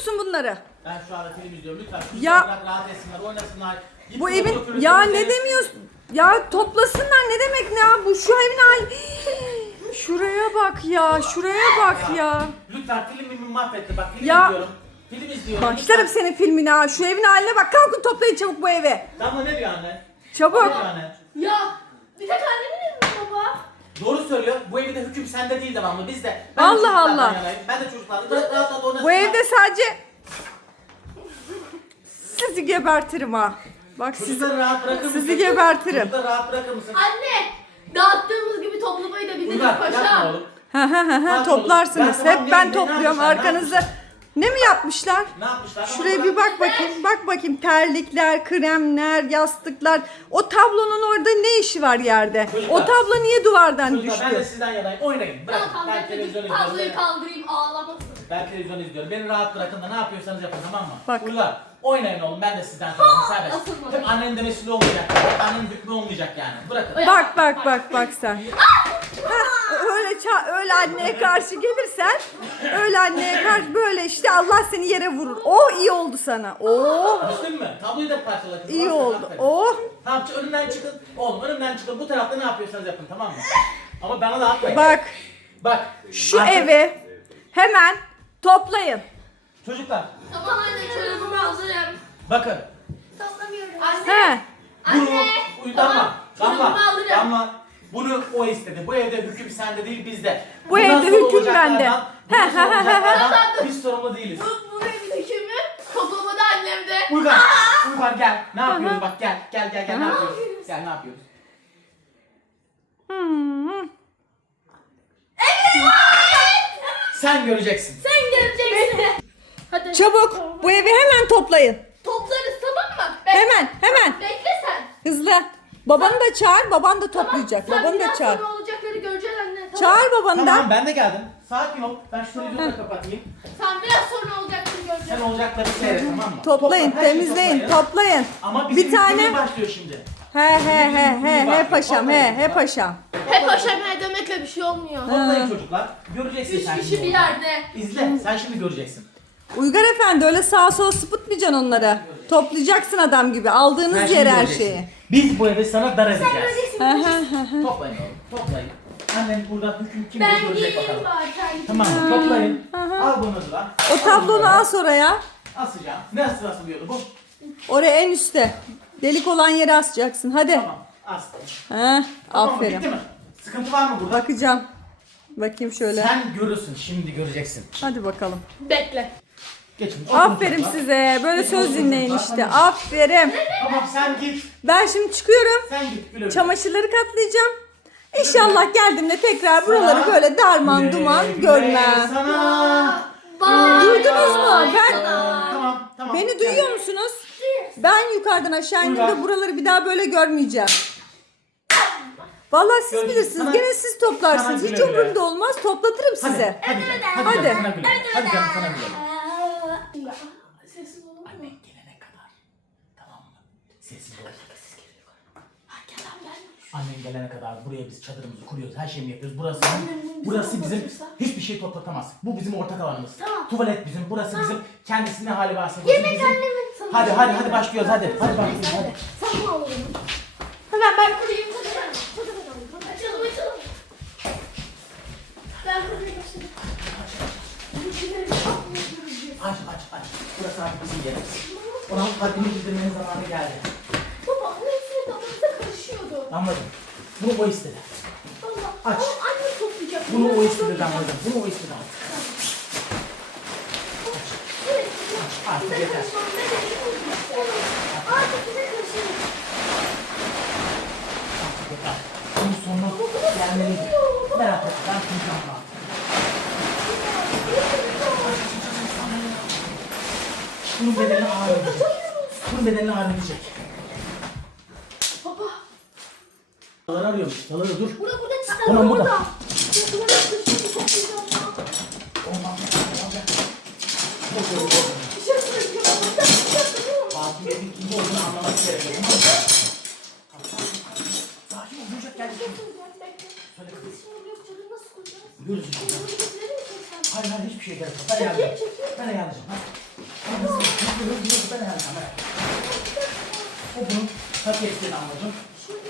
musun bunları? Ben şu anda film izliyorum. Lütfen Ya- bırak rahat etsinler, oynasınlar. Git Bu evin ya ne demiyorsun? Ya toplasınlar ne demek ne ya? Bu şu evin hali. Şuraya bak ya, şuraya bak ya. Lütfen filmimi mahvetti. Bak film Ya- izliyorum. Film izliyorum. Başlarım Lütfen. senin filmine ha. Şu evin haline bak. Kalkın toplayın çabuk bu evi. Damla ne diyor anne? Ne Çabuk. diyor anne? Ya bir tek annemin evi mi baba? Doğru söylüyor. Bu evde hüküm sende değil devamlı. Biz de. Ben Allah de çocuklardan Allah. yanayım. Ben de çocuklarla rahat rahat oynasınlar. Bu evde sadece sizi gebertirim ha. Bak sizi Çocukları rahat bırakır mısın? sizi gebertirim. Çocukları rahat bırakır mısın? Anne dağıttığımız gibi toplamayı da biliriz Uygar yapma paşa. oğlum. Ha ha ha ha toplarsınız. Hep ben ne topluyorum yapmışlar, ne arkanızda. Ne mi yapmışlar? Ne yapmışlar? Şuraya bir bak bakayım. Bak bakayım terlikler, kremler, yastıklar. O tablonun orada ne işi var yerde? O Çocuklar. tablo niye duvardan Çocuklar ben de düştü? sizden yanayım. Oynayın. Bırakın. Ben televizyon bekle tabloyu izliyorum. kaldırayım ağlamasın. Ben televizyon izliyorum. Beni rahat bırakın da ne yapıyorsanız yapın tamam mı? Bak. Uygar. Oynayın oğlum ben de sizden sorayım serbest. asılma. Hep annenin demesiyle olmayacak. Annenin hükmü olmayacak yani. Bırakın. Bak bak bak bak sen. Ça- öyle anneye karşı gelirsen öyle anneye karşı böyle işte Allah seni yere vurur. O iyi oldu sana. Oh Düştün mü? Tabloyu da parçala. kızım. iyi Aferin, oldu. aferin. Oh Tamam önümden çıkın. Oğlum önümden çıkın. Bu tarafta ne yapıyorsanız yapın tamam mı? Ama bana da atmayın. bak Bak. şu artık- evi hemen toplayın. Çocuklar Tamam anne çorabımı hazırım. bakın. Toplamıyorum. Anne. He. Anne. Uy, Tamam, damla. çorabımı Damla. alırım. Damla. Bunu o istedi. Bu evde hüküm sende değil bizde. Bu Bundan evde sonra hüküm olacaklardan- bende. bundan sonra olacaklardan Biz sorumlu değiliz. Bu, bu evin hükümü toplamada annemde. Uygar, Uygar gel. Ne yapıyoruz bak gel. Gel gel gel ne yapıyoruz? Gel ne yapıyoruz? Hmm. Sen göreceksin. Sen geleceksin. Hadi. Çabuk bu evi hemen toplayın. Toplarız tamam mı? Bek- Hemen hemen Bekle sen. hızlı. Babanı da çağır baban da toplayacak. Sen Babanı da çağır. sonra olacakları göreceksin anne. Tamam. Çağır babanı da. Tamam ben de geldim. Sakin ol. Ben şu televizyonu da kapatayım. Sen biraz sonra olacakları Sen göreceksin. olacakları seyret tamam mı? Toplayın, Topla, her şeyi temizleyin, toplayın. toplayın. Ama Bir bizim tane- tane başlıyor şimdi. He he he he he paşam he he paşam. Hep aşamaya demekle bir şey olmuyor. Toplayın çocuklar. Göreceksin Üç sen kişi şimdi bir yerde. İzle. Sen şimdi göreceksin. Uygar efendi öyle sağa sola sıpıtmayacaksın onları. Toplayacaksın adam gibi. Aldığınız yere her göreceksin. şeyi. Biz bu evi sana dar edeceğiz. Toplayın oğlum. Toplayın. Annen burada hüküm kim Ben görecek giyeyim bakalım. bari. Tamam mı? Toplayın. Al bunu da. O tablonu as oraya. Asacağım. Ne asıl asılıyordu bu? Oraya en üstte. Delik olan yere asacaksın. Hadi. Tamam. Astım. He, Tamam mı? Bitti aferin. mi? Sıkıntı var mı burada? Bakacağım. Bakayım şöyle. Sen görürsün. Şimdi göreceksin. Hadi bakalım. Bekle. Geçin. oturun Aferin çocuklar. size. Böyle söz dinleyin işte. Aferin. Tamam sen git. Ben şimdi çıkıyorum. Sen git. Güle güle. Çamaşırları katlayacağım. İnşallah geldiğimde tekrar buraları böyle darman duman güle görmem. Sana. Duydunuz mu? Ben Tamam tamam. beni duyuyor musunuz? Ben yukarıdan aşağı indiğimde buraları bir daha böyle görmeyeceğim. Vallahi siz bilirsiniz. Sana- Gene siz toplarsınız. sana Hiç güle güle. umurumda olmaz. Toplatırım Hadi, size. Hadi canım. Hadi. Hadi. canım, Sana güle. Güle. Sessiz olun mu? Gelene kadar. Tamam mı? Sessiz ol. Annen gelene kadar buraya biz çadırımızı kuruyoruz. Her şeyimi yapıyoruz. Burası burası bizim hiçbir şey toplatamaz. Bu bizim ortak alanımız. Tamam. Tuvalet bizim. Burası bizim kendisi ne hali varsa. Yemek bizim. annemin. Sana Hadi hadi hadi başlıyoruz hadi. Hadi başlıyoruz hadi. Sen mi alalım? Hemen ben kurayım. Açalım açalım. Ben kurayım. Aç aç aç. Burası artık bizim yerimiz. Ona haddini bildirmenin zamanı geldi. Anladım. Bunu o istedi. Aç. Anne toplayacak. Bunu o istedi anladım. Bunu o istedi artık. Evet. Artık yeter. Artık bize karışıyor. Artık yeter. Bunun sonu gelmeliydi. Merak etme ben kimsem rahat. Bunun bedelini ağır ödeyecek. Bunun bedelini ağır ödeyecek. Baba. Daları arıyormuş. Daları dur. Burada burada çıktı. Ulan burada. Mi sen? Hayır hayır hiçbir şey gerek yok. Ben ayarlayacağım. Ben ayarlayacağım. Hızlı hızlı ben kamera. O bunu hak ettiğini anladım.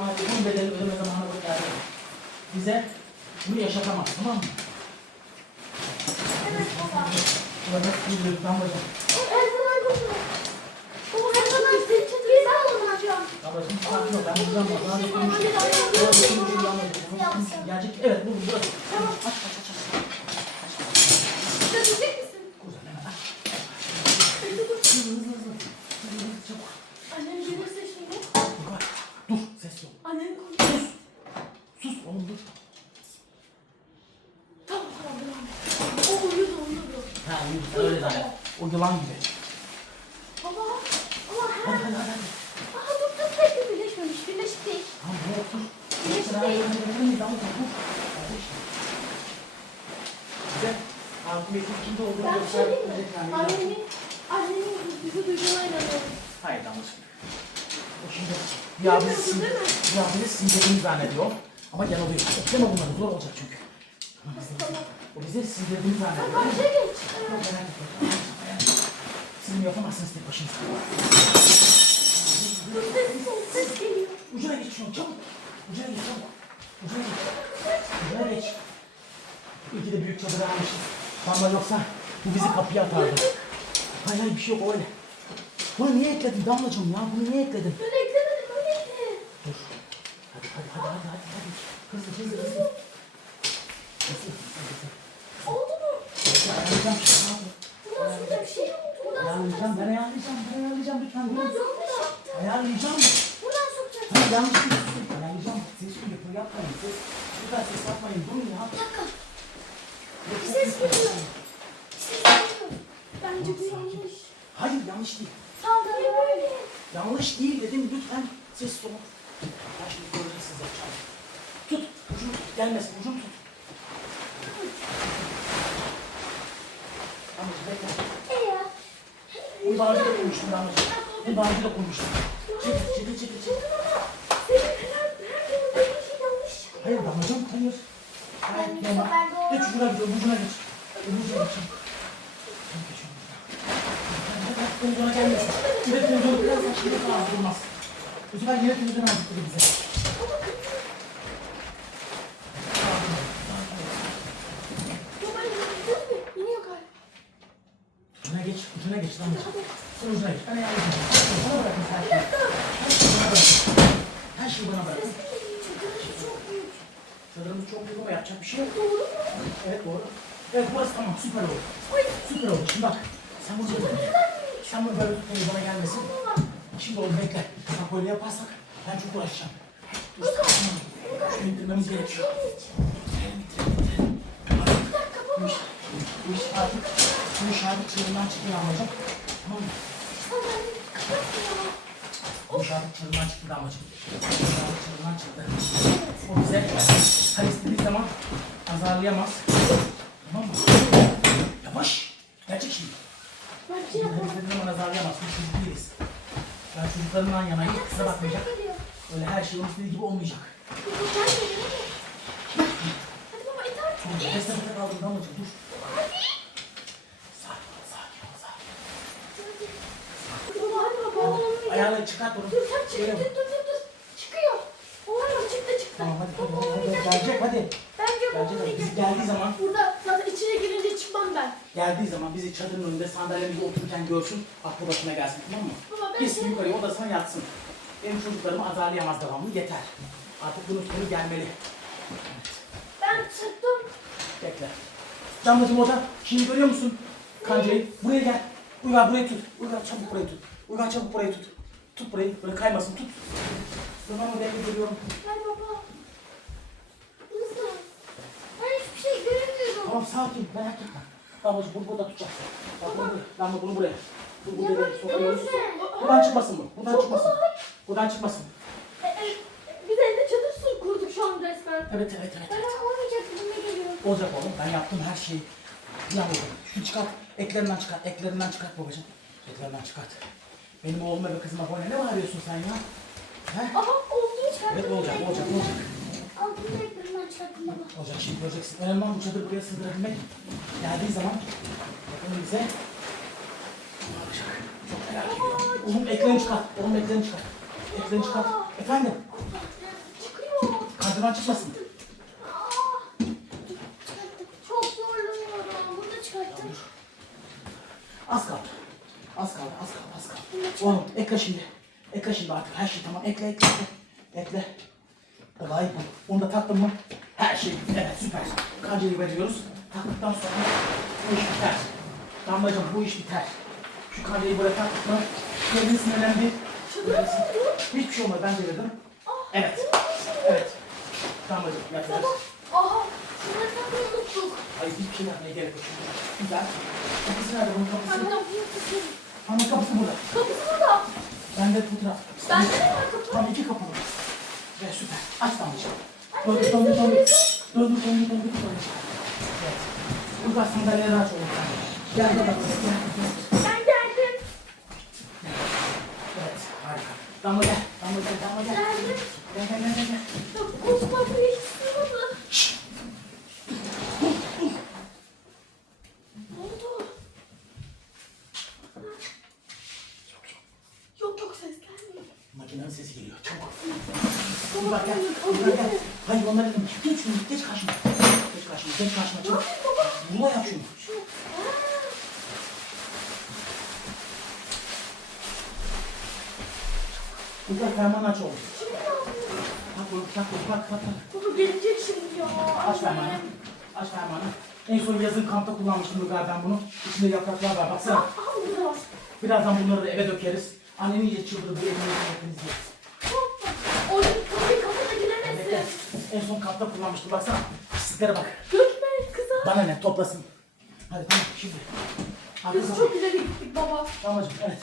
Artık bunun bedeli ödeme zamanı geldi. Bize bunu yaşatamaz tamam mı? Evet baba. Ben sana seni çatırıza alacağım. Damlacığım sakin ol ben buradan bak. Konuşuyor damlacığım. Yapsın. Gelecek. Evet bu burası. Tamam. Aç aç aç. Götürecek misin? Güzel hemen aç. Hızlı hızlı. Hızlı hızlı çabuk. Annem gelirse şimdi. Dur bak. Dur ses yok. Annem konuşuyor. Sus. Sus oğlum dur. Tamam tamam tamam. O uyudu uyudu. Ha zaten. O yılan gibi. Baba. Ama her... hadi hadi. hadi. Aha dur dur bekle birleşmemiş. Birleşik değil. Tamam buraya otur. Birleşik değil. Dur. Bize hakimiyetin kimde olduğunu Ben şey diyeyim mi? göstermeyecek yani. Annemin, annemin bizi duyduğuna inanıyorum. Hayır damlacığım. O şimdi bir abisi mi? bir abisi sindirdiğini zannediyor. Ama yanılıyor. Ekleme bunları zor olacak çünkü. Tamam. O bizi sindirdiğini Sen zannediyor. karşıya geç. Yok, merak etme. Siz bunu yapamazsınız tek başınıza. Dur ses, ses geliyor. Ucuna geç şunu çabuk. Ucuna geç çabuk. Ucuna geç. Ucuna geç. İyi ki de büyük çadırı almışız. Valla yoksa bu bizi kapıya atardı. Hayır hayır bir şey yok öyle. Bunu niye ekledin damlacığım ya? Bunu niye ekledin? Ben eklemedim öyleydi. Dur. Hadi hadi hadi hadi hadi. hadi. Hızlı hızlı hızlı. Hızlı hızlı hızlı. Buradan şurada bir şey? Buradan Ayarlayacağım ben ayarlayacağım. Ben ayarlayacağım lütfen. Buradan sokacaksın. Ayarlayacağım. Buradan sokacaksın. Hayır yanlış şey. Ayarlayacağım. Ses yapıyor yapmayın. Ses. Lütfen ses yapmayın. Durun ya. Bir dakika. Yok, Bir ses geliyor. Ses geliyor. Bence bu yanlış. Hayır yanlış değil. Saldırı böyle. Yanlış değil dedim lütfen ses olun. Ben şimdi göreceksiniz. Tut. Ucunu tut. Gelmesin. Ucunu tut. Damlacığım bekle. E ya. Daha de koymuştum damlacığım. Bunu daha önce de koymuştum. Çekil çekil çekil çekil. Şey yanlış çıkıyor. Hayır damlacığım hayır. Hayır bu doğru. Geç ucuna git ucuna geç. Ucuna geç. Geç ucuna. Televizyona gelmesin. Bir de televizyonu kırarsan şimdi falan durmaz. Bu sefer yine televizyon aldık bize. Baba yürüdünüz mü? İniyor galiba. Ucuna geç, ucuna geç damlacığım. Sen ucuna geç. Bana. Her şeyi bana bırakın. Her şeyi bana bırakın. Çadırımız çok büyük ama yapacak bir şey yok. Doğru mu? Evet doğru. Evet burası tamam süper oldu. Süper oldu. Şimdi bak. Sen bunu böyle. Sen bunu böyle tut. Bana gelmesin. Şimdi oğlum bekle. Bak böyle yaparsak ben çok uğraşacağım. Dur. Tamam. Şunu indirmemiz gerekiyor. Bitirelim, bitirelim, bitirelim. İş artık, iş artık çığırından çıktı damlacığım. Tamam mı? Bu artık çığırından çıktı damlacığım. Bu artık çığırından çıktı. O bize her istediği zaman azarlayamaz. Tamam mı? Yavaş. Gerçek şimdi. Bir şey Her istediği zaman azarlayamaz. Biz çocuk değiliz. Ben çocuklarımdan yanayım. Kusura bakmayacak. Öyle her şey onun istediği gibi olmayacak. Artık. Tamam, nefes nefese kaldım damlacığım dur. Sakin ol, sakin ol, sakin ol. Baba hadi Ayağını çıkart onu. Dur sen çık. Dur dur dur dur. Çıkıyor. Oğlum çıktı çıktı. Tamam hadi hadi Baba hadi, hadi. olmayacak. Gelecek hadi. Bence bu Gelecek hadi. Biz geldiği zaman Burada zaten içine girince çıkmam ben. geldiği zaman bizi çadırın önünde sandalyemizde otururken görsün. Aklı başına gelsin tamam mı? Baba ben Gitsin yukarıya odasına yatsın. Benim çocuklarımı azarlayamaz devamlı yeter. Artık bunun sonu gelmeli. Ben çıktım. Bekle. Damlacığım orada. Şimdi görüyor musun? Kancayı. Buraya gel. Uygar burayı tut. Uygar çabuk burayı tut. Uygar çabuk burayı tut. Tut burayı. Böyle kaymasın tut. Ben orada evde görüyorum. Hay baba. Hızlı. Ben hiçbir şey göremiyorum. Tamam sakin merak etme. Damlacığım bunu burada tutacaksın. Bak bunu buraya. Damla bunu buraya. Bunu Ya buraya görürse. Buradan çıkmasın bu. Buradan çıkmasın. Buradan çıkmasın. E, e, Biz evde çadır sur kurduk şu an resmen. Evet evet evet. Ben evet. olmayacak gibime geliyor. Olacak oğlum. Ben yaptım her şeyi. Oldu. Şunu çıkart. Eklerinden çıkart. Eklerinden çıkart babacığım. Eklerinden çıkart. Benim oğluma ve kızıma boyuna ne bağırıyorsun sen ya? He? Aha oldu çıkarttım. Evet olacak, olacak, olacak. Altını ekranından çıkarttım baba. Olacak şimdi göreceksin. Önemli olan bu çadırı buraya sığdırabilmek. Geldiği zaman bakın bize Çok merak ediyorum. Oğlum eklerini çıkar. Oğlum eklerini çıkar. Eklerini çıkar. Efendim? Çıkıyor. Kadran çıkmasın. Çok zorlanıyorum. Bunu da çıkarttım. Az kaldı. Az kaldı, az kaldı, az kaldı. Oğlum ekle şimdi. Ekle şimdi artık her şey tamam. Ekle, ekle, ekle. Ekle. Olay bu. Onu da taktın mı? Her şey evet süper. Kancayı veriyoruz. Taktıktan sonra bu iş biter. Damlacığım bu iş biter. Şu kancayı böyle taktık mı? Kendini sinirlendi. Hiçbir şey olmadı ben devirdim. Evet. Evet. Damlacığım yapacağız. Aha. Hayır hiçbir şey yapmaya gerek yok. Güzel. Kapısı nerede bunun kapısı? Ama kapısı burada. Kapısı burada. Bende fotoğraf. Bende de var kapı. Tam iki kapı var. Ve süper. Aç damlacığım. Döndür, döndür, döndür. Döndür, döndür, döndür, döndür. Evet. Burada sandalyeleri aç oğlum. Gel, gel, gel, gel. Ben geldim. Evet, harika. Damla gel, damla gel, damla gel. Geldim. Gel, gel, gel, gel, gel. Ya koz kapıyı hiç sığmadı. Ne oldu? Yok yok ses gelmiyor. Makinenin sesi geliyor. Çabuk. Dur bak gel. Dur gel. Hayır onları dedim. Geç şunu. Geç karşıma. Geç karşıma. Geç karşıma. Çabuk. Bula yap şunu. Şu. Ha. Fermanı aç oğlum. Bak oğlum. Bak oğlum. Bak bak. Baba gelecek şimdi ya. Aç fermanı. Aç fermanı. En son yazın kampta kullanmıştım galiba ben bunu. İçinde yapraklar var. Baksana. Var. Birazdan bunları da eve dökeriz. Annen iyice çıldırdı. Bu elini hepiniz ye. Hoppa. Orada kapıyı kapıda Bekle. giremesin. En son kampta kullanmıştım. Baksana. Pisliklere bak. Dökme kıza. Bana ne? Toplasın. Hadi tamam şimdi. Hadi Biz çok ileri gittik baba. Damlacığım evet.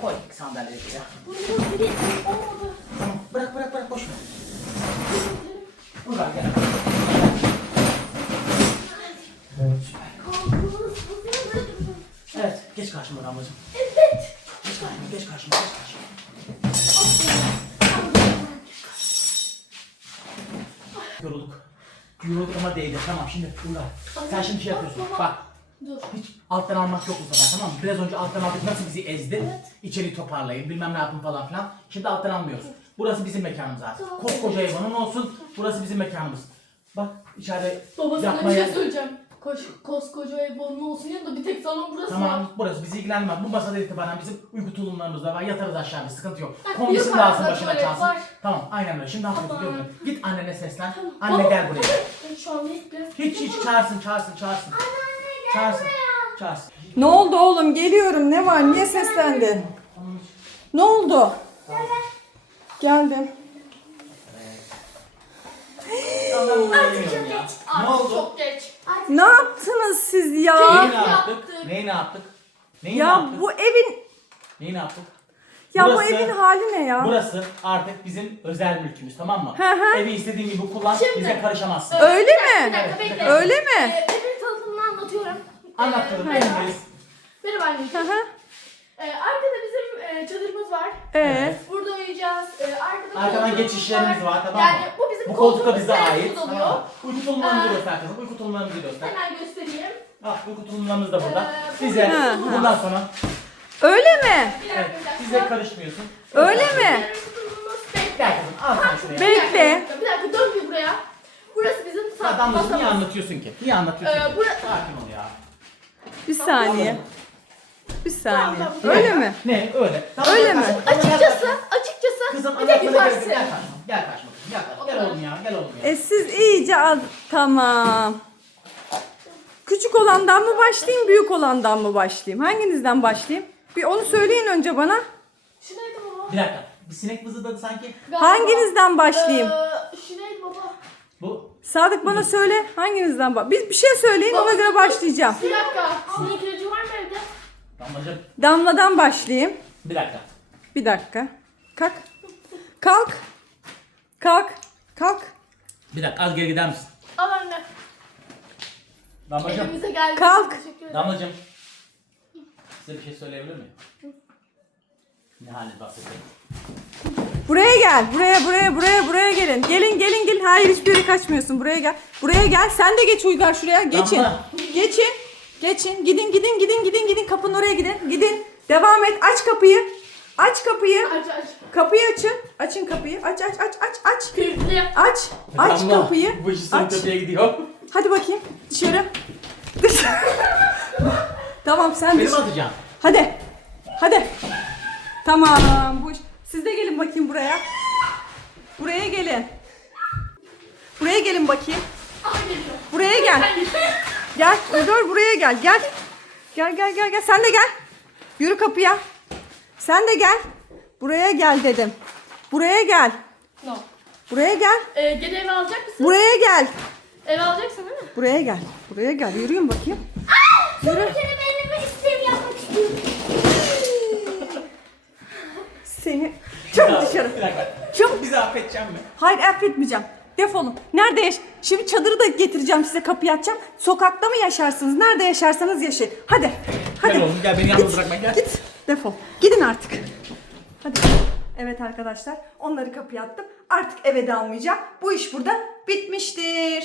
Koy sandalyeyi ya. Bunu biraz ileri olmadı. Tamam bırak bırak bırak boş ver. Buradan gel. Duruyoruz. Evet geç karşıma damlacığım. Evet. Geç karşıma geç karşıma geç karşıma. Yorulduk. Yorulduk ama değdi. Tamam şimdi burada. Sen şimdi şey yapıyorsun. Bak. Dur. Hiç alttan almak yok bu sefer tamam mı? Biraz önce alttan aldık nasıl bizi ezdi? Evet. İçeri toparlayın bilmem ne yapın falan filan. Şimdi alttan almıyoruz. Burası bizim mekanımız artık. Tamam. Koskoca evanın olsun. Burası bizim mekanımız. Bak içeride Baba sana bir şey söyleyeceğim. Koş, koskoca ev onun olsun ya da bir tek salon burası var. Tamam burası bizi ilgilenmez. Bu masada itibaren bizim uyku tulumlarımız da var. Yatarız aşağıda sıkıntı yok. Ha, Komisin yukarıda lazım başına tuvalet çalsın. var. Tamam aynen öyle. Şimdi hafif Tamam. gidiyorum. Git annene seslen. Anne Baba, gel buraya. Ben şu an hiç biraz... Hiç hiç çağırsın çağırsın çağırsın. Çağırsın. Çağırsın. Ne oldu oğlum? Geliyorum. Ne var? Niye seslendin? Ne oldu? Geldim. Artık çok geç. Ne Artık oldu? çok geç. Artık Ne yaptınız siz Neyi ya? ne Keyif yaptık? Neyi ne yaptık? Neyi ne Ya yaptık? bu evin Neyi ne yaptık? ya bu Burası- evin hali ne ya? Burası artık bizim özel mülkümüz tamam mı? Hı hı. Evi istediğin gibi kullan, Şimdi- bize karışamazsın. Öyle Bir mi? dakika bekle. Öyle mi? Ee, Anlattırın, Ee, elindeyiz. Merhaba anneciğim. Hı hı. Ee, arkada bizim e, çadırımız var. Evet. Burada uyuyacağız. Ee, arkada Arkadan koltuğumuz geçişlerimiz var tamam mı? Yani bu bizim Bu koltuk da koltuğumuz, bize ait. Tamam. Uyku tulumlarımızı Ee, göster kızım. Uyku tulumlarımızı göster. Hemen göstereyim. Bak uyku tulumlarımız da burada. Ee, Bize Hı hı. bundan sonra Öyle mi? Bir dakika evet, bir dakika. bize karışmıyorsun. Öyle mi? Kutumuz bekle. Gel kızım al sen şuraya. Be- Bekle. Bir dakika dön bir buraya. Burası bizim sa- niye masamız. anlatıyorsun ki? Niye anlatıyorsun Ee, ki? bura- Sakin ol ya. Bir saniye. Bir saniye. Tamam, tamam. Öyle mi? Ne öyle? Tamam, Öyle gel mi? Gel Açıkçası, açıkçası Kızım bir tek anlatmana gerek yukarısı. Gel karşıma. Gel karşıma. Gel karşıma. Gel oğlum ya. Gel oğlum ya. E siz iyice ad... Tamam. Küçük olandan mı başlayayım, büyük olandan mı başlayayım? Hanginizden başlayayım? Bir onu söyleyin önce bana. Şu neydi baba? Bir dakika. Bir sinek vızıldadı sanki. Galiba. Hanginizden başlayayım? Ee, şu neydi baba? Bu Sadık bana söyle. Hanginizden bak? Biz bir şey söyleyin ona göre başlayacağım. Bir dakika. Sinek ilacı var mı evde? damlacım. Damladan başlayayım. Bir dakika. Bir dakika. Kalk. Kalk. Kalk. Kalk. Bir dakika az geri gider misin? Al anne. Damlacım. Elimize geldi. Kalk. Teşekkür ederim. Damlacım. Size bir şey söyleyebilir miyim? Ne haliniz bahsedeyim? Buraya gel. Buraya buraya buraya buraya gelin. Gelin gelin gelin. Hayır hiçbir yere kaçmıyorsun. Buraya gel. Buraya gel. Sen de geç Uygar şuraya. Geçin. Damla. Geçin. Geçin. Gidin gidin gidin gidin gidin. Kapının oraya gidin. Gidin. Devam et. Aç kapıyı. Aç kapıyı. Aç aç. Kapıyı açın. Açın kapıyı. Aç aç aç aç aç. Kilitli. Aç. Aç Damla, kapıyı. Bu iş sonu Aç. kötüye gidiyor. Hadi bakayım. Dışarı. Dışarı. tamam sen Benim dışarı. atacağım. Hadi. Hadi. Tamam. Bu iş. Siz de gelin bakayım buraya. Buraya gelin. Buraya gelin bakayım. Buraya gel. Gel. Dur buraya gel. Gel. Gel gel gel gel. Sen de gel. Yürü kapıya. Sen de gel. Buraya gel dedim. Buraya gel. No. Buraya gel. Ee, gene eve alacak mısın? Buraya gel. Eve alacaksın değil mi? Buraya gel. Buraya gel. Yürüyün bakayım. Yürü. kere benim isteğimi yapmak istiyorum. Seni. Çabuk dışarı. Bir dakika. Çabuk. Bizi affedeceğim mi? Hayır affetmeyeceğim. Defolun. Nerede yaş? Şimdi çadırı da getireceğim size kapıyı açacağım. Sokakta mı yaşarsınız? Nerede yaşarsanız yaşayın. Hadi. Hadi. Gel oğlum gel beni yalnız bırakma gel. Git. Defol. Gidin artık. Hadi. Evet arkadaşlar onları kapıya attım. Artık eve de almayacağım. Bu iş burada bitmiştir.